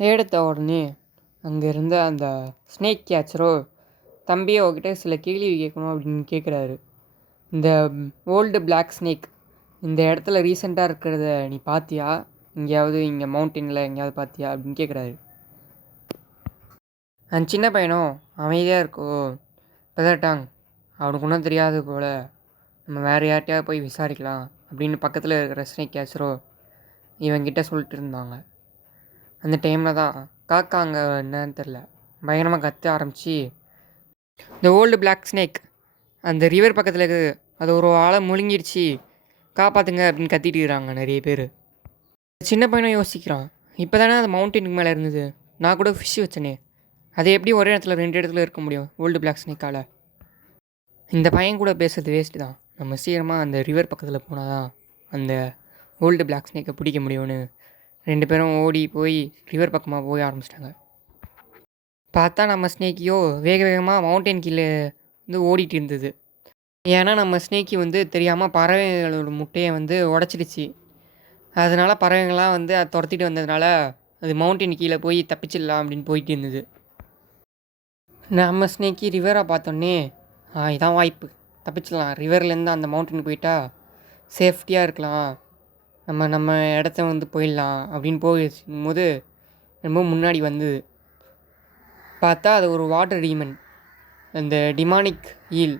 எடுத்த உடனே அங்கே இருந்த அந்த ஸ்னேக் கேச்சரோ, தம்பி அவகிட்ட சில கேள்வி கேட்கணும் அப்படின்னு கேட்குறாரு. இந்த ஓல்டு பிளாக் ஸ்னேக் இந்த இடத்துல ரீசெண்டாக இருக்கிறத நீ பார்த்தியா? எங்கேயாவது இங்கே மவுண்டனில் எங்கேயாவது பார்த்தியா அப்படின்னு கேட்குறாரு. அந்த சின்ன பையனும் அமைதியாக இருக்கோ, பெதர்டாங், அவனுக்கு ஒன்றும் தெரியாது போல், நம்ம வேறு யார்கிட்டயாவது போய் விசாரிக்கலாம் அப்படின்னு பக்கத்தில் இருக்கிற ஸ்னேக் கேச்சரோ இவங்கிட்ட சொல்லிட்டு இருந்தாங்க. அந்த டைமில் தான் காக்கா அங்கே என்னன்னு தெரில பயங்கரமாக கத்த ஆரம்பித்து, இந்த ஓல்டு பிளாக் ஸ்னேக் அந்த ரிவர் பக்கத்தில் இருக்குது, அது ஒரு ஆளை முழுங்கிடுச்சு, காப்பாற்றுங்க அப்படின்னு கத்திட்டு இருக்கிறாங்க நிறைய பேர். சின்ன பையனும் யோசிக்கிறான், இப்போ தானே அது மவுண்டனுக்கு மேலே இருந்தது, நான் கூட ஃபிஷ் வச்சனே, அது எப்படி ஒரே இடத்துல 2 இடத்துல இருக்க முடியும் ஓல்டு பிளாக் ஸ்னேக்கால்? இந்த பையன் கூட பேசுறது வேஸ்ட்டு தான், நம்ம சீக்கிரமாக அந்த ரிவர் பக்கத்தில் போனால் தான் அந்த ஓல்டு பிளாக் ஸ்னேக்கை பிடிக்க முடியும்னு 2 பேரும் ஓடி போய் ரிவர் பக்கமாக போய் ஆரம்பிச்சிட்டாங்க. பார்த்தா நம்ம ஸ்னேக்கியோ வேக வேகமாக மவுண்டன் கீழே வந்து ஓடிட்டு இருந்தது. ஏன்னா நம்ம ஸ்னேக்கி வந்து தெரியாமல் பறவைகளோட முட்டையை வந்து உடச்சிடுச்சு. அதனால் பறவைகள்லாம் வந்து அதை துரத்திட்டு வந்ததுனால அது மவுண்டன் கீழே போய் தப்பிச்சிடலாம் அப்படின்னு போயிட்டு இருந்தது. நம்ம ஸ்னேக்கி ரிவரை பார்த்தோன்னே இதான் வாய்ப்பு, தப்பிச்சிடலாம், ரிவர்லேருந்து அந்த மவுண்டனுக்கு போயிட்டா சேஃப்டியாக இருக்கலாம், நம்ம நம்ம இடத்த வந்து போயிடலாம் அப்படின்னு போகும்போது ரொம்ப முன்னாடி வந்தது. பார்த்தா அது ஒரு வாட்டர் டீமன், அந்த டிமானிக் ஈல்,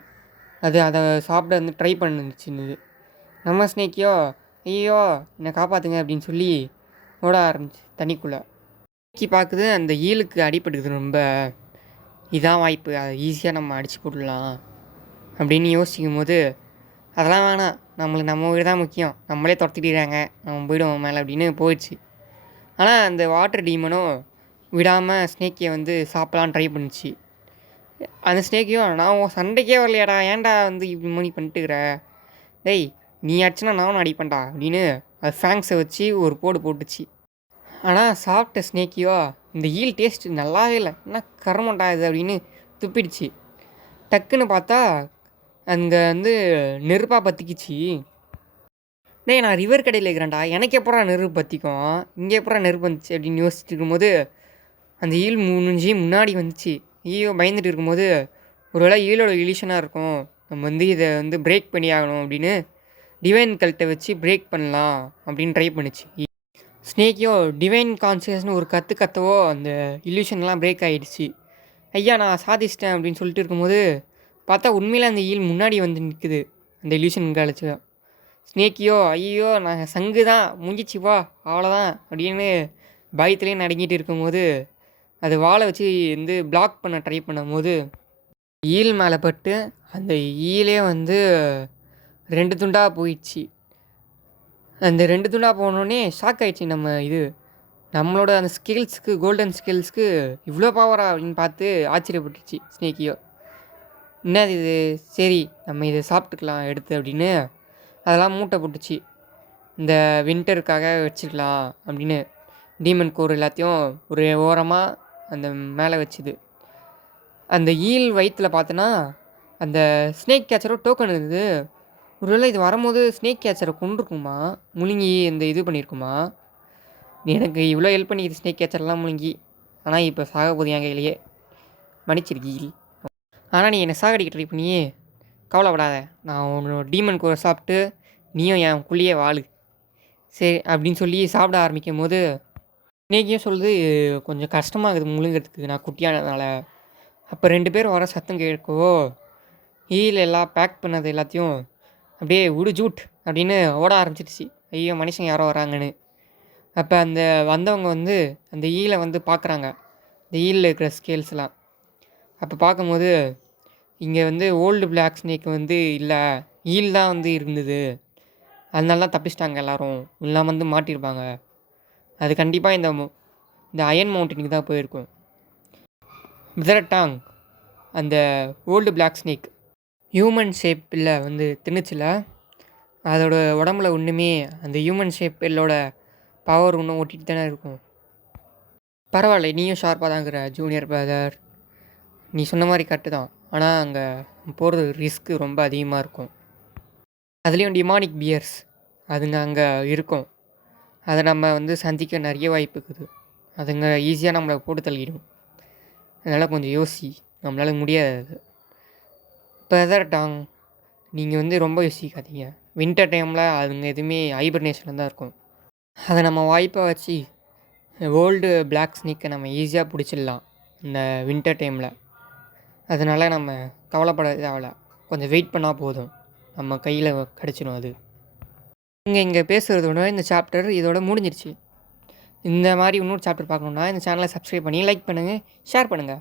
அது அதை சாப்பிட வந்து ட்ரை பண்ணிச்சுன்னு. நம்ம ஸ்னேக்கியோ ஐயோ என்னை காப்பாற்றுங்க அப்படின்னு சொல்லி ஓட ஆரம்பிச்சு தண்ணிக்குள்ளே. ஸ்னேக்கி பார்க்குது அந்த ஈலுக்கு அடிபட்டுக்குது ரொம்ப, இதான் வாய்ப்பு, அதை ஈஸியாக நம்ம அடித்து போடலாம் அப்படின்னு யோசிக்கும் போது, அதெல்லாம் வேணாம், நம்மளுக்கு நம்ம உயிர் தான் முக்கியம், நம்மளே துரத்திக்கிறாங்க, நம்ம போய்டுவோம் மேலே அப்படின்னு போயிடுச்சு. ஆனால் அந்த வாட்டர் டீமனும் விடாமல் ஸ்னேக்கியை வந்து சாப்பிட்லான்னு ட்ரை பண்ணிச்சு. அந்த ஸ்னேக்கையும் நான் உன் சண்டைக்கே வரலையாடா, ஏன்டா வந்து இப்படி மணி பண்ணிட்டுக்கிற, டேய் நீ அடிச்சுனா நானும் அடிப்பேன்டா அப்படின்னு அது ஃபேங்ஸை வச்சு ஒரு போட்டுச்சு. ஆனால் சாப்பிட்ட ஸ்னேக்கியோ இந்த ஈல் டேஸ்ட் நல்லாவே இல்லை, என்ன கரமண்டா இது அப்படின்னு துப்பிடுச்சு. டக்குன்னு பார்த்தா அங்கே வந்து நெருப்பாக பற்றிக்கிச்சு. டேய் நான் ரிவர் கடையில் இருக்கிறேன்டா, எனக்கு எப்படா நெருப்பு பற்றிக்கும், இங்கே எப்படா நெருப்பு வந்துச்சு அப்படின்னு யோசிச்சுட்டு இருக்கும்போது அந்த ஈல் முன்னாடி வந்துச்சு. ஐயோ பயந்துட்டு இருக்கும்போது ஒருவேளை ஈலோட இலியூஷனாக இருக்கும், நம்ம வந்து இதை வந்து பிரேக் பண்ணி ஆகணும் அப்படின்னு டிவைன் கல்ட்டை வச்சு பிரேக் பண்ணலாம் அப்படின்னு ட்ரை பண்ணிச்சு. ஸ்னேக்கியோ டிவைன் கான்சியஸ்னு ஒரு கத்தவோ அந்த இல்யூஷன்லாம் பிரேக் ஆகிடுச்சு. ஐயா நான் சாதிச்சிட்டேன் அப்படின்னு சொல்லிட்டு இருக்கும்போது பார்த்தா உண்மையில் அந்த ஈல் முன்னாடி வந்து நிற்குது அந்த இல்யூஷன் கழிச்சு. ஸ்னேக்கியோ ஐயோ நான் சங்கு தான் முடிஞ்சிச்சு வா அவ்வளோதான் அப்படின்னு பயத்துலேயே நடுங்கிட்டு இருக்கும்போது அது வாழை வச்சு வந்து பிளாக் பண்ண ட்ரை பண்ணும்போது ஈல் மேலே பட்டு அந்த ஈலே வந்து 2 துண்டாக போயிடுச்சு. அந்த 2 துண்டாக போனோடனே ஷாக் ஆகிடுச்சு. நம்மளோட அந்த ஸ்கில்ஸ்க்கு, கோல்டன் ஸ்கில்ஸ்க்கு இவ்வளோ பவரா அப்படின்னு பார்த்து ஆச்சரியப்பட்டுச்சு ஸ்னேக்கியோ. என்னது இது, சரி நம்ம இதை சாப்பிட்டுக்கலாம் எடுத்து அப்படின்னு அதெல்லாம் மூட்டை போட்டுச்சு. இந்த வின்டருக்காக வச்சுக்கலாம் அப்படின்னு டீமன் கோர் எல்லாத்தையும் ஒரு ஓரமாக அந்த மேலே வச்சுது. அந்த ஈல் வயிற்றில் பார்த்தோன்னா அந்த ஸ்னேக் கேச்சரோ டோக்கன் இருந்தது. ஒருவேளை இது வரும்போது ஸ்னேக் கேச்சரை கொண்டிருக்குமா, முழுங்கி இந்த இது பண்ணியிருக்குமா. எனக்கு இவ்வளோ ஹெல்ப் பண்ணிக்கிது ஸ்னேக் கேச்சர்லாம் முழுங்கி, ஆனால் இப்போ சாக போகுது என் கையிலேயே, மன்னிச்சிருக்கு ஈல். ஆனால் நீ என்னை சாகடிக்க ட்ரை பண்ணியே, கவலைப்படாத, நான் உன்னோட டீமன் கோரை சாப்பிட்டு நீயும் என் குள்ளியே வாழு சரி அப்படின்னு சொல்லி சாப்பிட ஆரம்பிக்கும் போது ஸ்னேக்கியும் சொல்லுது கொஞ்சம் கஷ்டமாகுது முழுங்கிறதுக்கு நான் குட்டியானதுனால. அப்போ 2 பேர் வர சத்தம் கேட்கவோ ஈல் எல்லாம் பேக் பண்ணது எல்லாத்தையும் அப்படியே ஜூட் அப்படின்னு ஓட ஆரம்பிச்சிடுச்சு. ஐயோ மனுஷங்க யாரோ வராங்கன்னு. அப்போ அந்த வந்தவங்க வந்து அந்த ஈலை வந்து பார்க்குறாங்க, இந்த ஈலில் இருக்கிற ஸ்கேல்ஸ்லாம். அப்போ பார்க்கும்போது இங்கே வந்து ஓல்டு பிளாக் ஸ்னேக் வந்து இல்லை, ஈல் தான் வந்து இருந்தது, அதனால தான் தப்பிச்சிட்டாங்க எல்லோரும், இல்லாமல் வந்து மாட்டியிருப்பாங்க, அது கண்டிப்பாக இந்த அயன் மவுண்டனுக்கு தான் போயிருக்கும். விதரட்டாங் அந்த ஓல்டு பிளாக் ஸ்னேக் ஹியூமன் ஷேப்பில் வந்து திணிச்சில், அதோட உடம்புல ஒன்றுமே அந்த ஹியூமன் ஷேப்பிலோட பவர் இன்னும் ஓட்டிகிட்டு தானே இருக்கும். பரவாயில்ல, நீயும் ஷார்ப்பாக தான் இருக்கிற ஜூனியர் பிரதர், நீ சொன்ன மாதிரி கரெக்டு தான், ஆனால் அங்கே போகிறது ரிஸ்க்கு ரொம்ப அதிகமாக இருக்கும். அதுலேயும் டிமானிக் பியர்ஸ் அதுங்க அங்கே இருக்கும், அதை நம்ம வந்து சந்திக்க நிறைய வாய்ப்பு இருக்குது. அதுங்க ஈஸியாக நம்மளை போட்டு தள்ளிடும். அதனால் கொஞ்சம் யோசி, நம்மளால முடியாது அது. பெதர்டாங், நீங்கள் வந்து ரொம்ப யோசிக்காதீங்க. வின்டர் டைமில் அதுங்க எதுவுமே ஹைபர்னேஷனில் தான் இருக்கும். அதை நம்ம வாய்ப்பை வச்சு ஓல்டு பிளாக் ஸ்னேக்கை நம்ம ஈஸியாக பிடிச்சிடலாம் இந்த வின்டர் டைமில். அதனால் நம்ம கவலைப்பட தேவையில்ல, கொஞ்சம் வெயிட் பண்ணால் போதும், நம்ம கையில் கிடச்சிடும் அது. இங்கே பேசுகிறதோட இந்த சாப்டர் இதோட முடிஞ்சிருச்சு. இந்த மாதிரி இன்னொரு சாப்டர் பார்க்கணுன்னா இந்த சேனலை சப்ஸ்கிரைப் பண்ணி லைக் பண்ணுங்கள், ஷேர் பண்ணுங்கள்.